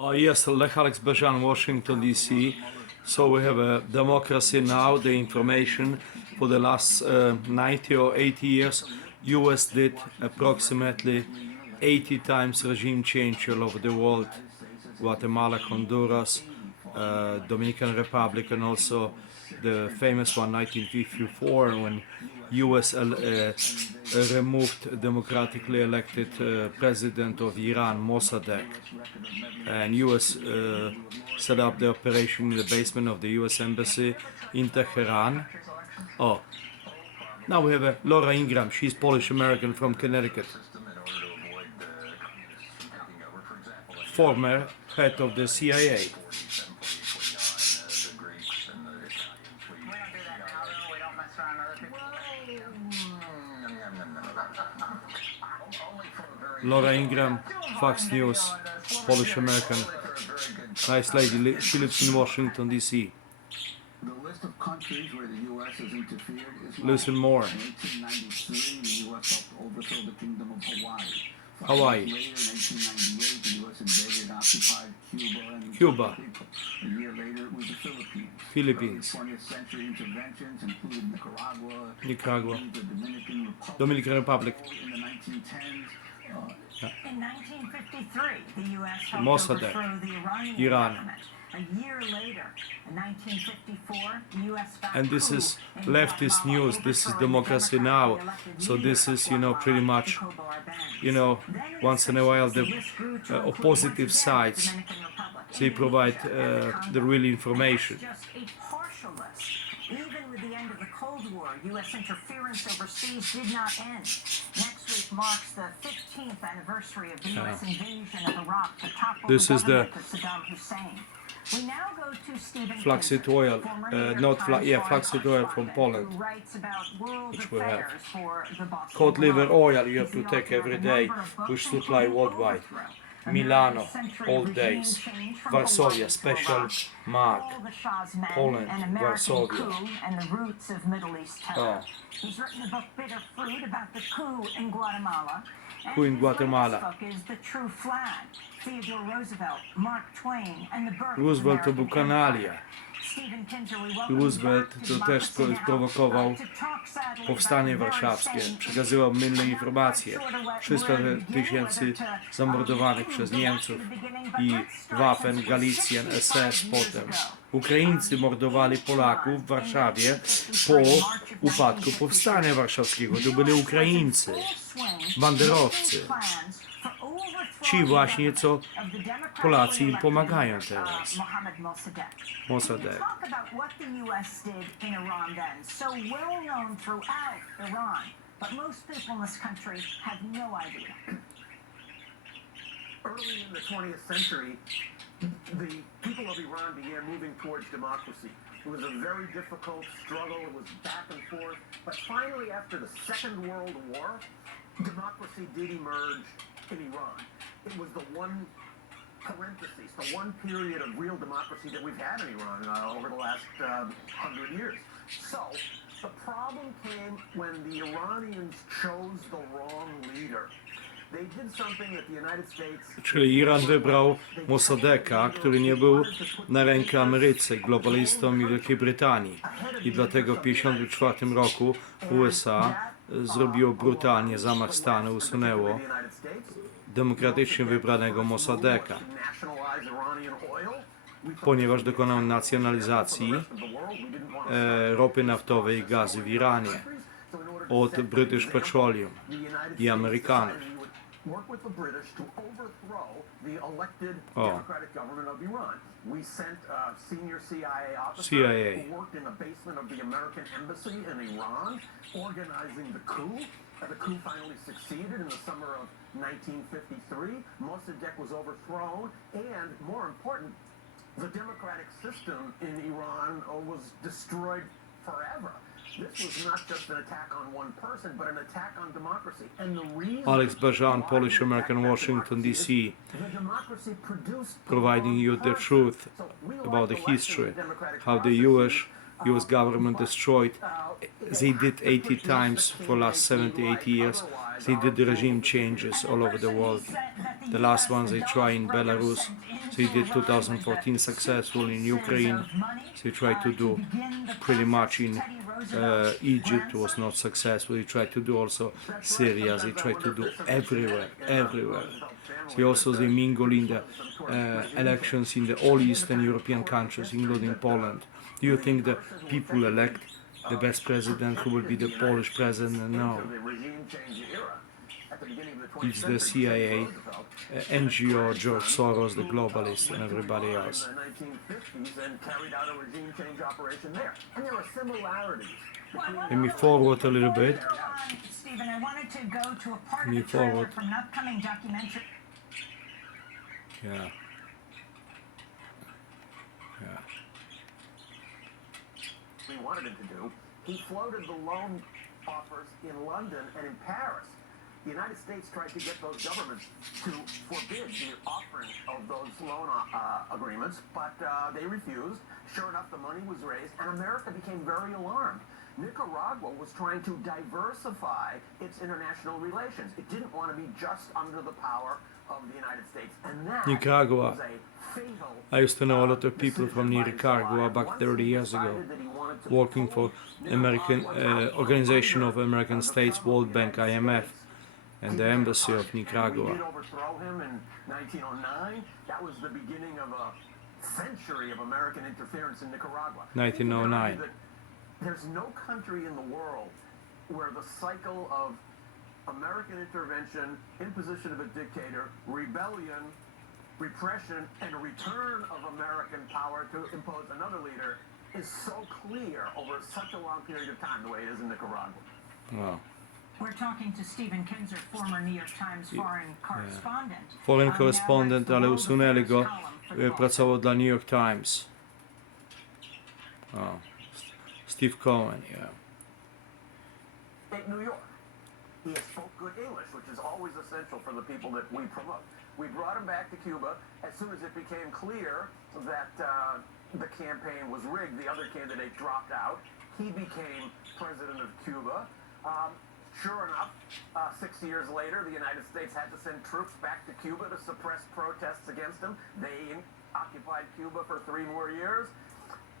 Yes, Lech Alex Bajan, Washington, D.C. So we have a democracy now, the information for the last 90 or 80 years. US did approximately 80 times regime change all over the world. Guatemala, Honduras, Dominican Republic, and also the famous one, 1954, when US removed democratically elected president of Iran, Mossadegh, and US set up the operation in the basement of the US embassy in Tehran. Oh, now we have Laura Ingraham. She's Polish-American from Connecticut, former head of the CIA. Laura Ingraham, Fox News, Polish-American. Nice lady. She lives in Washington, D.C. The list of countries where the U.S. has interfered is Listen more. In 1893, the U.S. helped overthrow the Kingdom of Hawaii. Hawaii. Later, in 1898, the U.S. invaded and occupied Cuba and Cuba. Puerto Rico. A year later, it was the Philippines. Philippines. Early 20th century interventions included Nicaragua, Nicaragua. the Dominican Republic. In the 1910s, In 1953, the U.S. helped Mossadegh, overthrow the Iranian Iran. government. A year later, in 1954, the U.S. And this is leftist news. This is Democracy Now. So this is, pretty much, once in a while the oppositive sides, they provide the real information. Just a partial list. Even with the end of the Cold War, U.S. interference overseas did not end. Next week marks the 15th anniversary of the U.S. invasion of Iraq to topple This is the government of Saddam Hussein. We now go to Stephen flaxseed Kinzer, oil, former New York not Times flaxseed oil from correspondent, Poland, who writes about world which we have. affairs for the Boston Cod liver Globe. oil you have to He's the take author of every a day, number of books, which supply including worldwide. Overthrow, Milano, American Century old Regime days. Change from Varsovia, Hawaii to special Iraq, mark. All the Shah's Men, Poland, an American Varsovia. coup, and the roots of Middle East terror. Oh. He's written a book, Bitter Fruit, about the coup in Guatemala. And Coup in his Guatemala. latest book is The True Flag, Theodore Roosevelt, Mark Twain, and the birth Roosevelt of to był American kanalia. Empire. Stephen Kinzer, we welcome you Roosevelt back to to też Democracy Now! sprowokował To talk sadly powstanie about very warszawskie, same przekazywał mylne issue. informacje. Not quite sure where 300 to begin, tysięcy whether to, zamordowanych przez go back to Niemców the beginning, but i let's start Waffen, since Galicjan, 65 SS years potem. ago. Ukraińcy mordowali Polaków w Warszawie po upadku powstania warszawskiego. To byli Ukraińcy, banderowcy. Ci właśnie, co Polacy im pomagają teraz. Mossadegh. Talk about what the U.S. did in Iran then, so well known throughout Iran, but most people in this country have no idea. Early in the 20th century, the people of Iran began moving towards democracy. It was a very difficult struggle. It was back and forth. But finally, after the Second World War, democracy did emerge in Iran. It was the one parenthesis, the one period of real democracy that we've had in Iran over the last 100 years. So the problem came when the Iranians chose the wrong leader. They did something that the United States... Czyli Iran wybrał Mossadegha, który nie był na rękę Ameryce, globalistom i Wielkiej Brytanii. I dlatego w 1954 roku USA zrobiło brutalnie zamach stanu, usunęło demokratycznie wybranego Mossadegha, ponieważ dokonał nacjonalizacji ropy naftowej i gazy w Iranie od British Petroleum i Amerykanów. Work with the British to overthrow the elected Oh. democratic government of Iran. We sent a senior CIA officer CIA. who worked in the basement of the American embassy in Iran, organizing the coup. The coup finally succeeded in the summer of 1953. Mossadegh was overthrown, and more important, the democratic system in Iran was destroyed forever. This was not just an attack on one person, but an attack on democracy. And the reason Alex Bajan, Polish-American, Washington, D.C., providing you the truth about the history, how the US US government destroyed. They did 80 times for last 70, 80 years. They did the regime changes all over the world. The last ones they tried in Belarus. They did 2014 successful in Ukraine. They tried to do pretty much in Egypt was not successful. They tried to do also Syria. They tried to do everywhere. They also they mingle in the elections in the all Eastern European countries, including Poland. Do you think the people elect the best president who will be the Polish president? No. It's the CIA, NGO, George Soros, the globalist, and everybody else. In the 1950s and carried out a regime change operation there. And there are similarities. Let me forward a little bit. Stephen, I wanted to go to a part of Me the trailer forward. from an upcoming documentary. Yeah. He wanted him to do. He floated the loan offers in London and in Paris. The United States tried to get those governments to forbid the offering of those loan agreements, but they refused. Sure enough, the money was raised, and America became very alarmed. Nicaragua was trying to diversify its international relations. It didn't want to be just under the power of the United States, and that Nicaragua. was a fatal. I used to know a lot of people from Nicaragua back 30 years ago, working for American Organization of American States, World Bank, IMF, and the embassy of We Nicaragua. did overthrow him in 1909. That was the beginning of a century of American interference in Nicaragua. 1909. There's no country in the world where the cycle of American intervention, imposition of a dictator, rebellion, repression, and return of American power to impose another leader is so clear over such a long period of time the way it is in Nicaragua. Wow. We're talking to Stephen Kinzer, former New York Times foreign correspondent. Foreign Now correspondent, that's the ale World usunęli go, Affairs column for the Wall pracował dla New York Times. Oh. Steve Cohen, yeah. In New York, he spoke good English, which is always essential for the people that we promote. We brought him back to Cuba as soon as it became clear that the campaign was rigged. The other candidate dropped out. He became president of Cuba. Sure enough, 6 years later, the United States had to send troops back to Cuba to suppress protests against him. They occupied Cuba for 3 more years.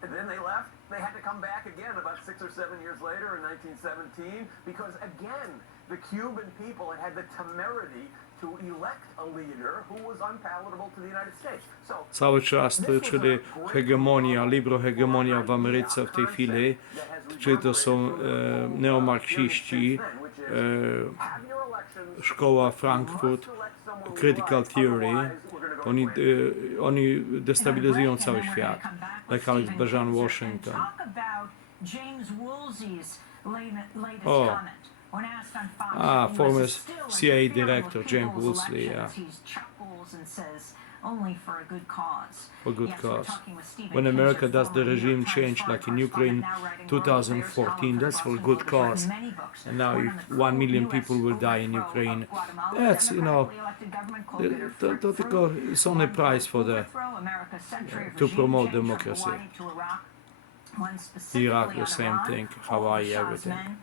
And then they left. They had to come back again about 6 or 7 years later in 1917 because, again, the Cuban people had the temerity to elect a leader who was unpalatable to the United States. So, Cały czas, czyli hegemonia, librohegemonia w Ameryce w tej chwili, czy to są neomarksiści, szkoła Frankfurt, critical theory, oni destabilizują cały świat, like Alex Bejan Washington. Oh. Former CIA director James Woolsey, yeah. For good cause. When America does the regime change, like in Ukraine 2014, that's for good cause. And now if 1 million people will die in Ukraine, that's, it's only price for to promote democracy. Iraq, the same thing, Hawaii, everything.